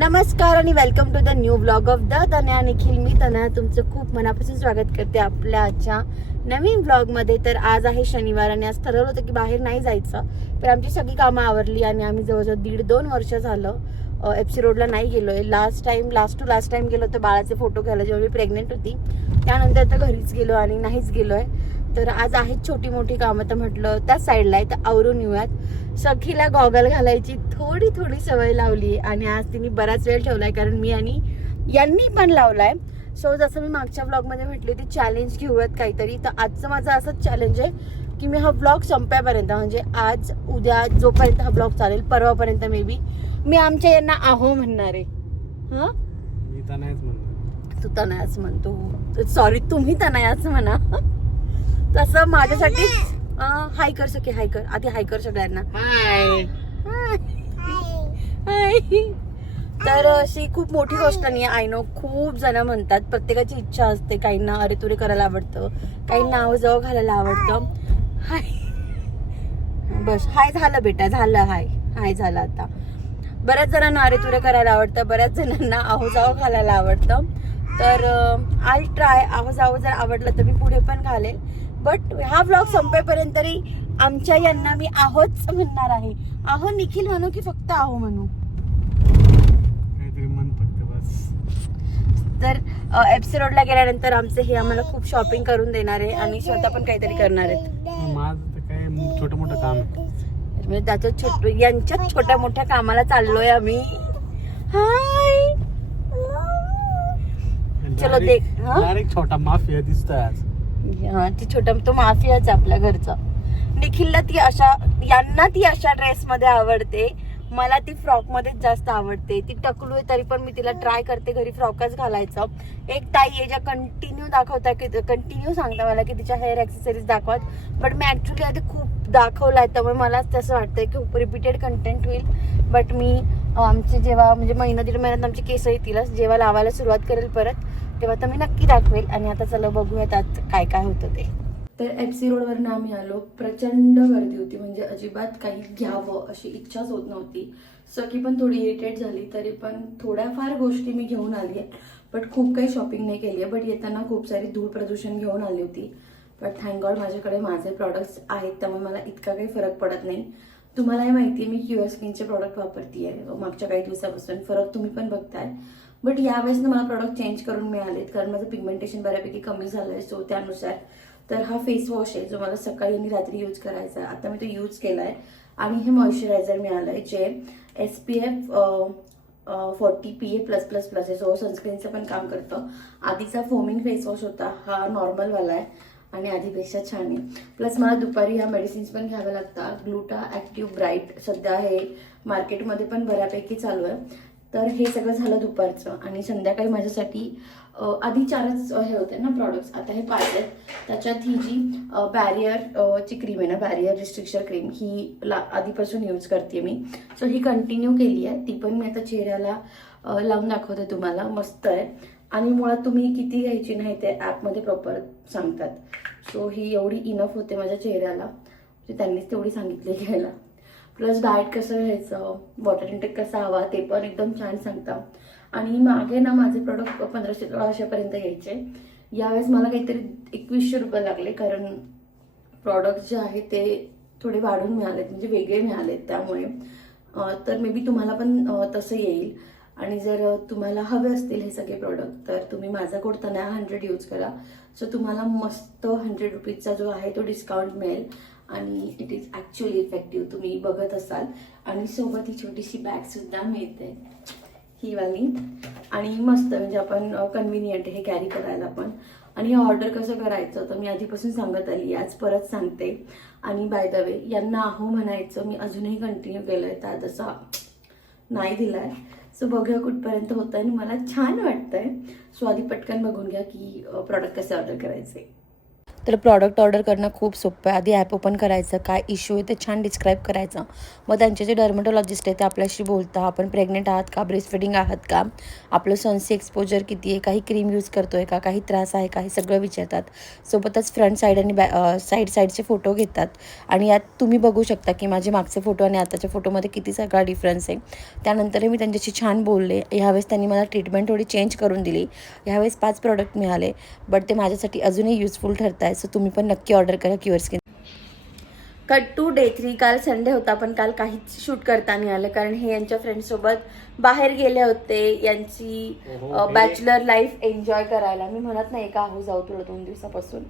नमस्कार आणि welcome to the new blog of the Tanaya Nikhil. मी तनया तुमचं खूप मनापासून स्वागत करते आपल्या आजच्या नवीन ब्लॉगमध्ये. तर आज आहे शनिवार आणि आज ठरवलं होतं की बाहेर नाही जायचं, पण आमची सगळी कामं आवरली आणि आम्ही जवळजवळ 1.5-2 वर्ष झालं FC रोडला नाही गेलोय. लास्ट टाइम गेलो होतो बाळाचे फोटो घ्यायला जेव्हा मी प्रेग्नेंट होती. त्यानंतर तर घरीच गेलो आणि नाहीच गेलोय. तर आज आहेत छोटी मोठी कामं, तर म्हटलं त्याच साईडला आहे तर आवरून येऊयात. सखीला गॉगल घालायची थोडी सवय लावली आणि आज तिने बराच वेळ ठेवलाय कारण मी आणि यांनी पण लावलाय. सो जसं मी मागच्या ब्लॉगमध्ये म्हटली होती चॅलेंज घेऊयात काहीतरी, तर आजचं माझं असंच चॅलेंज आहे की मी हा ब्लॉग संपेपर्यंत, म्हणजे आज उद्या जोपर्यंत हा ब्लॉग चालेल परवापर्यंत मे बी मी आमच्या यांना आहो म्हणणार आहे. हा मी तनयाच म्हणतो, तू तनयाच म्हणतो, सॉरी तुम्ही तनयाच म्हणा. तसं माझ्यासाठी हाय कर सके, हाय कर आधी, हाय कर सगळ्यांना. हाय. हाय. तर अशी खूप मोठी गोष्ट नाही आहे. आय नो खूप जण म्हणतात, प्रत्येकाची इच्छा असते, काहींना अरे तुरे करायला आवडतं, काहींना आवाजावं घालायला आवडतं. हाय बस, हाय झालं बेटा, झालं हाय, हाय झालं. आता बऱ्याच जणांना अरे तुरे करायला आवडतं, बऱ्याच जणांना आवाजावं घालायला आवडतं. तर आय ट्राय आवाजावं जर आवडलं तर मी पुढे पण घालेल, बट हा ब्लॉग संपेपर्यंत तरी आमच्या यांना मी आहोच म्हणणार आहे. आहो निखिल म्हणू की फक्त आहो म्हणू? काहीतरी मन फक्त बस. तर FC रोडला गेल्यानंतर आमचे हे आम्हाला खूप शॉपिंग करून देणार आहे आणि स्वतः पण काहीतरी करणार आहेत. माझं तर काय छोटं मोठं काम आहे. म्हणजे त्याच्या यांच्यात छोट्या मोठ्या कामाला चाललोय आम्ही. हाय चलो देख. डायरेक्ट छोटा माफिया दिसतोय आज. हा ती छोटा तो माफियाच आपल्या घरचा. निखिलला ती अशा, यांना ती अशा ड्रेस मध्ये आवडते, मला ती फ्रॉक मध्येच जास्त आवडते. ती टकलू आहे तरी पण मी तिला ट्राय करते घरी फ्रॉकच घालायचं. एक ताई आहे ज्या कंटिन्यू दाखवता की कंटिन्यू सांगता मला की तिच्या हेअर ॲक्सेसरीज दाखवत, बट मी ऍक्च्युली आधी खूप दाखवलाय त्यामुळे मला तसं वाटतंय की खूप रिपीटेड कंटेंट होईल. बट मी आमचे जेव्हा म्हणजे महिना 1.5 महिन्यात आमची केस येतील, जेव्हा लावायला सुरुवात करेल परत, तेव्हा तर मी नक्की दाखवेल. आणि आता चला बघूयात आज काय काय होतं ते. तर FC रोडवरनं आम्ही आलो. प्रचंड गर्दी होती, म्हणजे अजिबात काही घ्यावं अशी इच्छाच होत नव्हती. सखी पण थोडी इरिटेट झाली, तरी पण थोड्याफार गोष्टी मी घेऊन आली आहे, बट खूप काही शॉपिंग नाही केली आहे. बट येताना खूप सारी धूळ प्रदूषण घेऊन आली होती. बट थँक गॉड माझ्याकडे माझे प्रॉडक्ट्स आहेत, त्यामुळे मला इतका काही फरक पडत नाही. तुम्हालाही माहिती आहे मी QS स्किनचे प्रॉडक्ट वापरते आहे मागच्या काही दिवसापासून, फरक तुम्ही पण बघताय. बट यावेळेस मला प्रॉडक्ट चेंज करून मिळालेत कारण माझं पिगमेंटेशन बऱ्यापैकी कमी झालं आहे. सो त्यानुसार तर हा फेस वॉश आहे जो मला सकाळी आणि रात्री यूज करायचा आहे. आता मी तो यूज केला आहे. आणि हे मॉइश्चरायझर मिळालं आहे जे SPF 40 PA+++ आहे, सो सनस्क्रीनचं पण काम करतं. आधीचा फोमिंग फेस वॉश होता, हा नॉर्मलवाला आहे आणि आधीपेक्षा छान आहे. प्लस मला दुपारी ह्या मेडिसिन्स पण घ्याव्या लागतात. ग्लुटा ॲक्टिव्ह ब्राईट सध्या हे मार्केटमध्ये पण बऱ्यापैकी चालू आहे. तर हे सगळं झालं दुपारचं. आणि संध्याकाळी माझ्यासाठी आधी 4च हे होते ना प्रॉडक्ट्स, आता हे 5 आहेत. त्याच्यात ही जी बॅरियरची क्रीम आहे ना, बॅरियर रिस्ट्रिक्शन क्रीम, ही आधीपासून यूज करते मी. सो ही कंटिन्यू केली आहे, ती पण मी आता चेहऱ्याला लावून दाखवते तुम्हाला. मस्त आहे. आणि मुळात तुम्ही किती घ्यायची नाही ते ॲपमध्ये प्रॉपर सांगतात. सो ही एवढी इनफ होते माझ्या चेहऱ्याला, म्हणजे त्यांनीच तेवढी सांगितली घ्यायला. प्लस डाएट कसं घ्यायचं, वॉटर इंटेक कसा हवा ते पण एकदम छान सांगता. आणि मागे ना माझे प्रोडक्ट 1500-1600 पर्यंत यायचे. यावेळेस मला काहीतरी 2100 रुपये लागले, कारण प्रॉडक्ट जे आहे ते थोडे वाढून मिळालेत, म्हणजे वेगळे मिळालेत. त्यामुळे तर मे बी तुम्हाला पण तसं येईल. आणि जर तुम्हाला हवे असतील हे सगळे प्रोडक्ट तर तुम्ही माझा कोड तनया 100 यूज करा. सो तुम्हाला मस्त 100 रुपीजचा जो आहे तो डिस्काउंट मिळेल आणि इट इज ॲक्च्युअली इफेक्टिव्ह, तुम्ही बघत असाल. आणि सोबत ही छोटीशी बॅग सुद्धा मिळते, ही वाली. आणि मस्त, म्हणजे आपण कन्व्हिनियंट हे कॅरी करायला पण. आणि हे ऑर्डर कसं करायचं तर मी आधीपासून सांगत आली, आज परत सांगते. आणि बाय द वे यांना आहो म्हणायचं मी अजूनही कंटिन्यू केलंय, त्या तसा नाही दिलाय. सो बघूया कुठपर्यंत होतं आणि मला छान वाटतंय. सो आधी पटकन बघून घ्या की प्रॉडक्ट कसे ऑर्डर करायचे. तर प्रॉडक्ट ऑर्डर करणं खूप सोपं आहे. आधी ॲप ओपन करायचं, काय इश्यू आहे ते छान डिस्क्राईब करायचं. मग त्यांचे जे डर्मेटॉलॉजिस्ट आहे ते आपल्याशी बोलता, आपण प्रेग्नेंट आहात का, ब्रेस्ट फिडिंग आहात का, आपलं सनसी एक्सपोजर किती आहे, काही क्रीम यूज करतो आहे का, काही त्रास आहे का, हे सगळं विचारतात. सोबतच फ्रंट साईड आणि साईडचे फोटो घेतात. आणि यात तुम्ही बघू शकता की माझे मागचे फोटो आणि आताच्या फोटोमध्ये किती सगळा डिफरन्स आहे. त्यानंतरही मी त्यांच्याशी छान बोलले. ह्यावेळेस त्यांनी मला ट्रीटमेंट थोडी चेंज करून दिली. ह्यावेळेस 5 प्रॉडक्ट मिळाले, बट ते माझ्यासाठी अजूनही युजफुल ठरत आहे. सो तुम्ही पण नक्की ऑर्डर करा cure skin. Cut to day 3. काल संडे होता, पण काल काहीच शूट करता नाही आलं कारण हे यांच्या फ्रेंड्ससोबत बाहेर गेले होते यांची बॅचलर लाईफ एन्जॉय करायला. मी म्हणत नाही का आहो जाऊ तुला 2 दिवसापासून,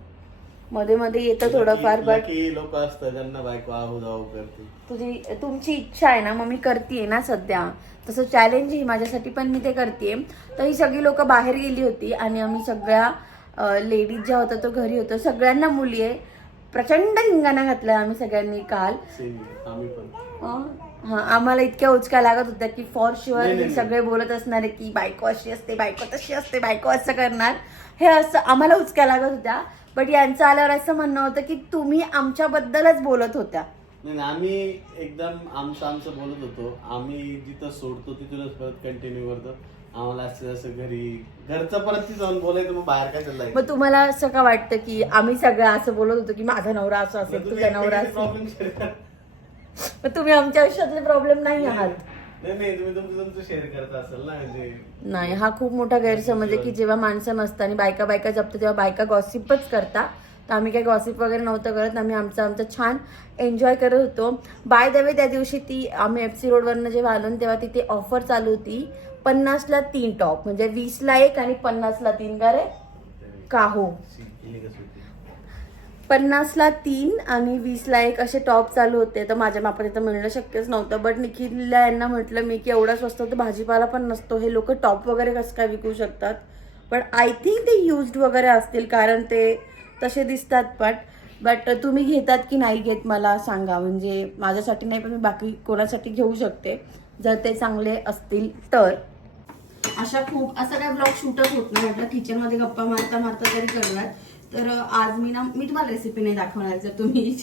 मध्ये मध्ये येतं थोडंफार, बट लोक असतात त्यांना बायको आहू जाऊ करते. तुमची इच्छा आहे ना, मग मी करतेय ना सध्या. तसं चॅलेंज ही माझ्यासाठी, पण मी ते करतेय. तर ही सगळी लोक बाहेर गेली होती आणि आम्ही सगळ्या लेडीज ज्या होत्या तो घरी होतो. सगळ्यांना मुली आहे. प्रचंड धिंगाणा घातला आम्ही सगळ्यांनी काल. हा, आम्हाला इतक्या उचका लागत होत्या की फॉर शुअर हे सगळे बोलत असणार आहे की बायको अशी असते, बायको तशी असते, बायको असं करणार, हे असं आम्हाला उचका लागत होत्या. बट यांचं आल्यावर असं म्हणणं होतं की तुम्ही आमच्याबद्दलच बोलत होत्या. नाही, आम्ही एकदम आमचं बोलत होतो. आम्ही जिथं सोडतो तिथूनच परत कंटिन्यू करतो. आम्हाला असं घरचं परत ती जाऊन बोलायचं, मग बाहेर काय चाललंय. मग तुम्हाला असं का वाटतं की आम्ही सगळं असं बोलत होतो की माझा नवरा असं असेल, तुझा नवरा असेल? मग तुम्ही आमच्या आयुष्यातले प्रॉब्लेम नाही आहात. नाही, तुम्ही तुमचं शेअर करत असाल ना. म्हणजे नाही, हा खूप मोठा गैरसमज आहे की जेव्हा माणसं नसतं आणि बायका जपतं तेव्हा बायका गॉसिपच करता. तर आम्ही काही गॉसिप वगैरे नव्हतं करत. आम्ही आमचं छान एन्जॉय करत होतो. बाय द वे त्या दिवशी आम्ही FC रोडवरनं जेव्हा आलो तेव्हा तिथे ऑफर चालू होती. 50ला 3 टॉप, म्हणजे 20ला 1 आणि 50ला 3. का रे का हो, 50ला 3 आणि 20ला 1 असे टॉप चालू होते. तर माझ्या मापाने तर मिळणं शक्यच नव्हतं. बट निखिलला यांना म्हटलं मी की एवढा स्वस्त तर भाजीपाला पण नसतो, हे लोक टॉप वगैरे कसं काय विकू शकतात. पण आय थिंक ते युज्ड वगैरे असतील कारण ते तसे दिसतात. बट तुम्ही घेतात की नाही घेत मला सांगा. म्हणजे माझ्यासाठी नाही, पण मी बाकी कोणासाठी घेऊ शकते जर ते चांगले असतील तर. असं काय ब्लॉग शूटच होत नाही. म्हटलं किचनमध्ये गप्पा मारता तरी करणार. तर आज मी तुम्हाला रेसिपी नाही दाखवणार. जर तुम्ही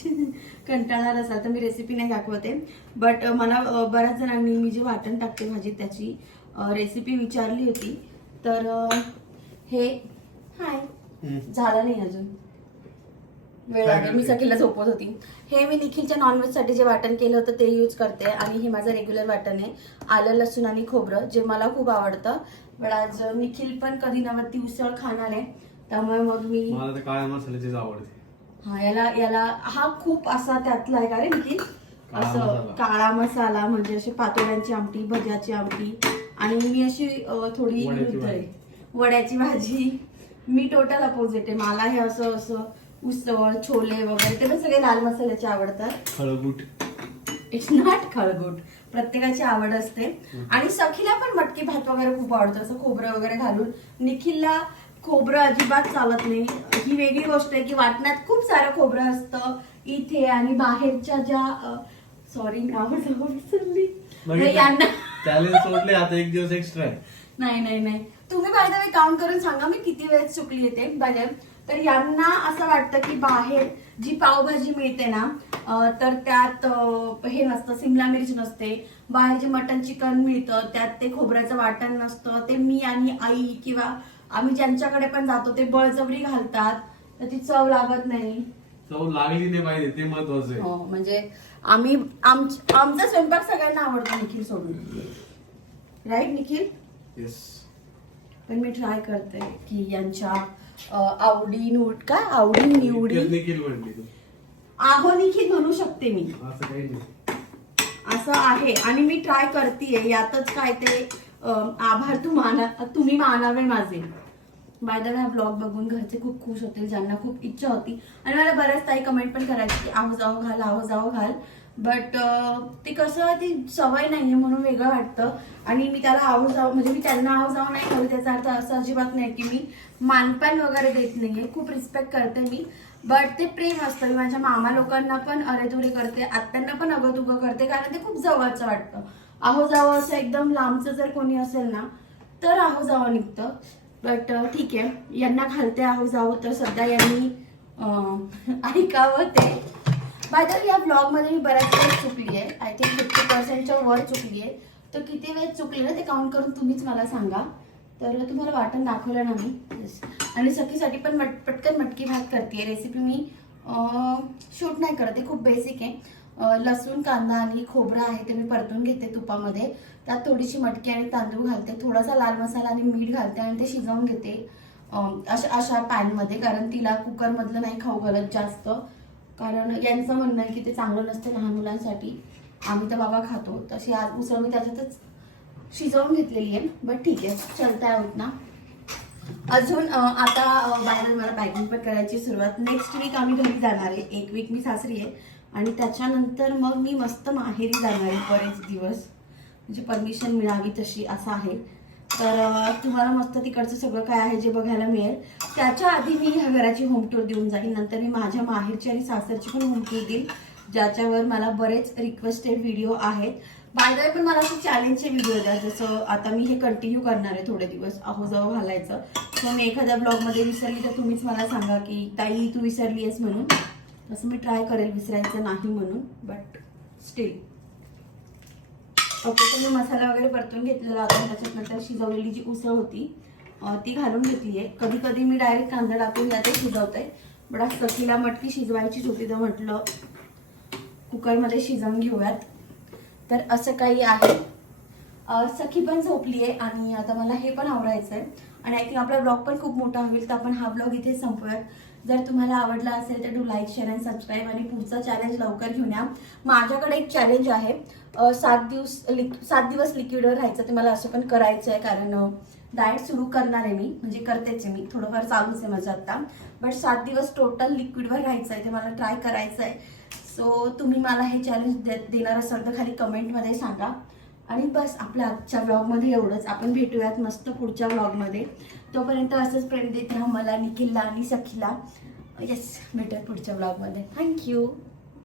कंटाळणार असाल तर मी रेसिपी नाही दाखवते. बट मला बऱ्याच जणांनी मी जे वाटण टाकते भाजीत त्याची रेसिपी विचारली होती. तर हे झालं नाही अजून, वेळ लागेल. मी सगळीला झोपत होती. हे मी निखिलच्या नॉनव्हेजसाठी जे वाटण केलं होतं ते यूज करते. आणि हे माझं रेग्युलर वाटण आहे, आलं लसूण आणि खोबरं, जे मला खूप आवडतं. पण आज निखिल पण कधी नव्हती ती उसळ खाणार आहे, त्यामुळे मग मला तर काळ्या मसाल्याचीच आवडते. याला हा खूप असा त्यातला आहे का रे निखिल, असं काळा मसाला म्हणजे अशी पातोड्यांची आमटी, भज्याची आमटी, आणि मी अशी थोडी वड्याची भाजी. मी टोटल अपोजिट आहे. मला हे असं उसळ, छोले वगैरे ते पण सगळे लाल मसाल्याचे आवडतात. खळगुट, इट्स नॉट खळगुट, प्रत्येकाची आवड असते. आणि सखीला पण मटकी भात वगैरे खूप आवडतं, असं खोबरं वगैरे घालून. निखिलला खोबरं अजिबात चालत नाही. ही वेगळी गोष्ट आहे की वाटण्यात खूप सारं खोबरं असतं इथे, आणि बाहेरच्या ज्या सॉरी नाव विसरली यांना सोडले आता 1 दिवस एक्स्ट्रा. नाही तुम्ही बाय द वे काउंट करून सांगा मी किती वेळेस चुकली येते बघा. तर यांना असं वाटतं की बाहेर जी पावभाजी मिळते ना तर त्यात हे नसतं, सिमला मिरची नसते. बाहेर जे मटन चिकन मिळतं त्यात ते खोबऱ्याचं वाटण नसतं. ते मी आणि आई किंवा आम्ही ज्यांच्याकडे पण जातो ते बळजबरी घालतात, तर ती चव लागत नाही. चव लागली नाही पाहिजे, ते महत्वाचं आहे. हो, म्हणजे आमचा स्वयंपाक सगळ्यांना आवडतो निखिल सोडून, राईट निखिल? येस. पण मी ट्राय करते की यांच्या आवडी निवडी. निखिल म्हणली तू? आहो निखिल म्हणू शकते मी, असं काही नाही. असं आहे. आणि मी ट्राय करतेय, यातच काय ते आभार तुम्ही मानावे माझे. बाय द वे हा ब्लॉग बघून घरचे खूप खुश होतील, ज्यांना खूप इच्छा होती. आणि मला बऱ्याच ताई कमेंट पण करायची की आहो जाओ घाल. बट ते कसं ती सवय नाहीये म्हणून वेगळं वाटतं. आणि मी त्याला आहो जाओ म्हणजे मी त्यांना आहो जाओ नाही करू, त्याचा अर्थ असं अजिबात नाही की मी मानपान वगैरे देत नाहीये. खूप रिस्पेक्ट करते मी, बट ते प्रेम असतं. मी माझ्या मामा लोकांना पण अरेतुरे करते, आत्यांना पण अगोतुगं करते, कारण ते खूप जवळचं वाटतं. आहो जावं असं एकदम लांबचं जर कोणी असेल ना तर आहो जावं निघतं. बट ठीक आहे, यांना घालते आहो जावं. तर सध्या यांनी ऐकावं ते. बाय द वे या ब्लॉगमध्ये मी बऱ्याच वेळेस चुकली आहे. आय थिंक 50%च्या वर चुकली आहे. तर किती वेळ चुकली ना ते काउंट करून तुम्हीच मला सांगा. तर तुम्हाला वाटण दाखवलं ना मी. येस. आणि सखीसाठी पण पटकन मटकी भात करते. रेसिपी मी शूट नाही करत, खूप बेसिक आहे. लसूण, कांदा आणि खोबरं आहे ते मी परतून घेते तुपामध्ये. त्यात थोडीशी मटकी आणि तांदूळ घालते, थोडासा लाल मसाला आणि मीठ घालते आणि ते शिजवून घेते अशा पॅनमध्ये. कारण तिला कुकरमधलं नाही खाऊ घालत जास्त, कारण यांचं म्हणणं आहे की ते चांगलं नसतं लहान मुलांसाठी. आम्ही तर बाबा खातो. तशी आज उसळ मी त्याच्यातच शिजवून घेतलेली आहे. बट ठीक आहे, चलता आहोत ना. अजून आता बाहेर मला पॅकिंग पण करायची सुरुवात. नेक्स्ट वीक आम्ही घरी जाणार आहे. 1 वीक मी सासरी आहे आणि त्याच्यानंतर मग मी मस्त माहेरी जाणार आहे बरेच दिवस, म्हणजे परमिशन मिळावी तशी असं आहे. तर तुम्हाला मस्त तिकडचं सगळं काय आहे जे बघायला मिळेल. त्याच्या आधी मी ह्या घराची होम टूर देऊन जाईन. नंतर मी माझ्या माहेरची आणि सासरची पण होम टूर देईल, ज्याच्यावर मला बरेच रिक्वेस्टेड व्हिडिओ आहेत. बाय द वे पण मला असे चॅलेंजचे व्हिडिओ द्या. जसं आता मी हे कंटिन्यू करणार आहे थोडे दिवस अहोजाव घालायचं. सो मी एखाद्या ब्लॉगमध्ये विसरली तर तुम्हीच मला सांगा की ताई तू विसरली आहेस म्हणून. तसं मी ट्राय करेल विसरायचं नाही म्हणून, बट स्टील. ओके, तर मी मसाला वगैरे परतून घेतलेला होता. त्याच्यात नंतर शिजवलेली जी उसळ होती ती घालून घेतली आहे. कधी कधी मी डायरेक्ट कांदा टाकून त्यात शिजवते. बट आज सखीला मटकी शिजवायचीच होती तर म्हटलं कुकरमध्ये शिजवून घेऊयात. तर असं काही आहे. सखी पण झोपली आहे आणि आता मला हे पण आवडायचं आहे. आणि आय थिंक आपला ब्लॉग पण खूप मोठा होईल, तर आपण हा ब्लॉग इथे संपवूयात. जर तुम्हाला आवडला असेल तर do like, share and subscribe. आणि पुढचा चॅलेंज लवकर घेऊन या. माझ्याकडे एक चॅलेंज आहे, 7 दिवस लिक्विडवर राहायचं. ते मला असं पण करायचं आहे, कारण डाएट सुरू करणार आहे मी, म्हणजे करतेच आहे मी, थोडंफार चालूच आहे माझं आता. बट 7 दिवस टोटल लिक्विडवर राहायचं आहे, ते मला ट्राय करायचं आहे. सो तुम्ही मला हे चॅलेंज देणार असाल तर खाली कमेंटमध्ये सांगा. आणि बस आपल्या आजच्या ब्लॉगमध्ये एवढंच. आपण भेटूयात मस्त पुढच्या ब्लॉगमध्ये. तोपर्यंत असंच प्रेम देत राहा मला, निखिलला आणि सखीला. येस, भेटूयात पुढच्या ब्लॉगमध्ये. थँक्यू.